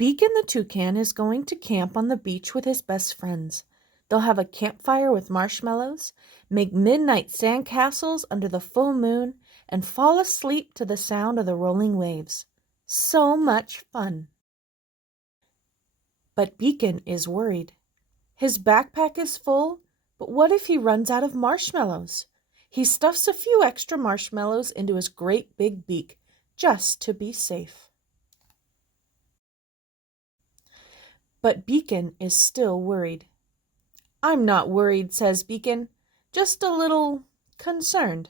Beacon the toucan is going to camp on the beach with his best friends. They'll have a campfire with marshmallows, make midnight sandcastles under the full moon, and fall asleep to the sound of the rolling waves. So much fun. But Beacon is worried. His backpack is full, but what if he runs out of marshmallows? He stuffs a few extra marshmallows into his great big beak, just to be safe. But Beacon is still worried. "I'm not worried," says Beacon, "just a little concerned.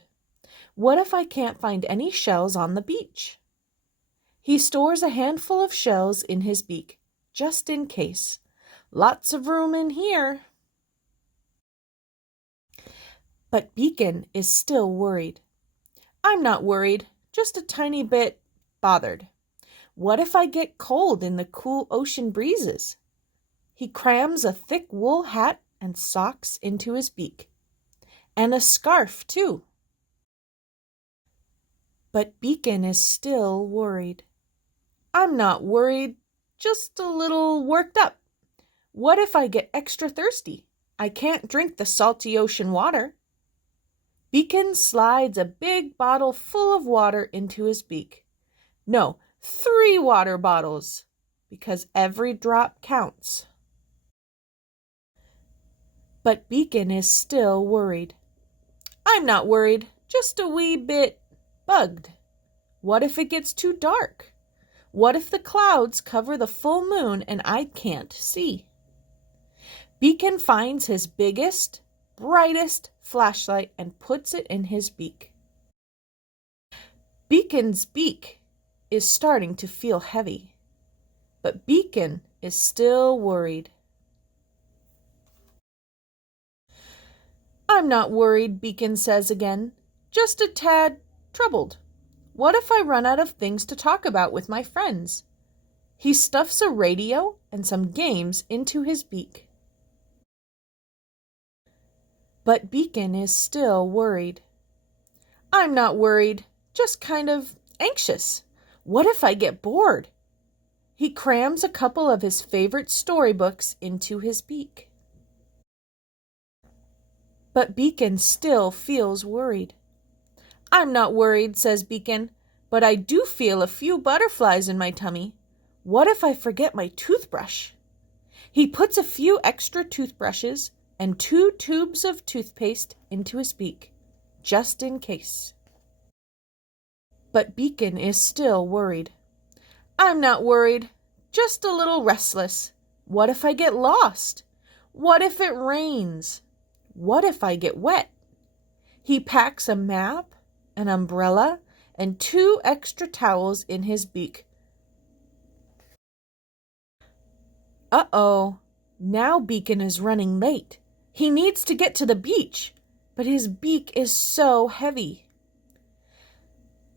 What if I can't find any shells on the beach?" He stores a handful of shells in his beak, just in case. Lots of room in here. But Beacon is still worried. "I'm not worried, just a tiny bit bothered. What if I get cold in the cool ocean breezes?" He crams a thick wool hat and socks into his beak. And a scarf, too. But Beacon is still worried. "I'm not worried, just a little worked up. What if I get extra thirsty? I can't drink the salty ocean water." Beacon slides a big bottle full of water into his beak. No, 3 water bottles, because every drop counts. But Beacon is still worried. "I'm not worried, just a wee bit bugged. What if it gets too dark? What if the clouds cover the full moon and I can't see?" Beacon finds his biggest, brightest flashlight and puts it in his beak. Beacon's beak is starting to feel heavy, but Beacon is still worried. "I'm not worried," Beacon says again, "just a tad troubled. What if I run out of things to talk about with my friends?" He stuffs a radio and some games into his beak. But Beacon is still worried. "I'm not worried, just kind of anxious. What if I get bored?" He crams a couple of his favorite storybooks into his beak. But Beacon still feels worried. "I'm not worried," says Beacon, "but I do feel a few butterflies in my tummy. What if I forget my toothbrush?" He puts a few extra toothbrushes and 2 tubes of toothpaste into his beak, just in case. But Beacon is still worried. "I'm not worried, just a little restless. What if I get lost? What if it rains? What if I get wet?" He packs a map, an umbrella, and 2 extra towels in his beak. Uh-oh, now Beacon is running late. He needs to get to the beach, but his beak is so heavy.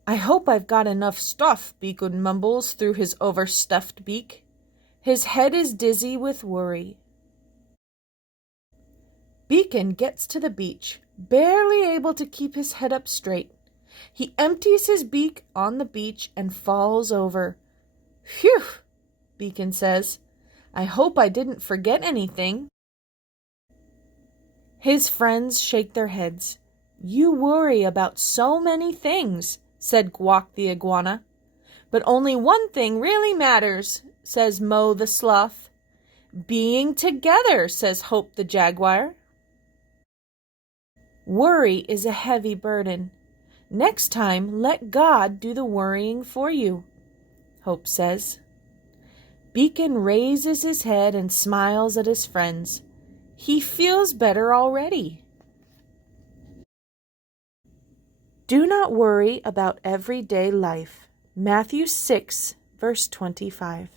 "I hope I've got enough stuff," Beacon mumbles through his overstuffed beak. His head is dizzy with worry. Beacon gets to the beach, barely able to keep his head up straight. He empties his beak on the beach and falls over. "Phew," Beacon says. "I hope I didn't forget anything." His friends shake their heads. "You worry about so many things," said Guac the iguana. "But only one thing really matters," says Mo the sloth. "Being together," says Hope the jaguar. Worry is a heavy burden. Next time, let God do the worrying for you, Hope says. Beacon raises his head and smiles at his friends. He feels better already. Do not worry about everyday life. Matthew 6, verse 25.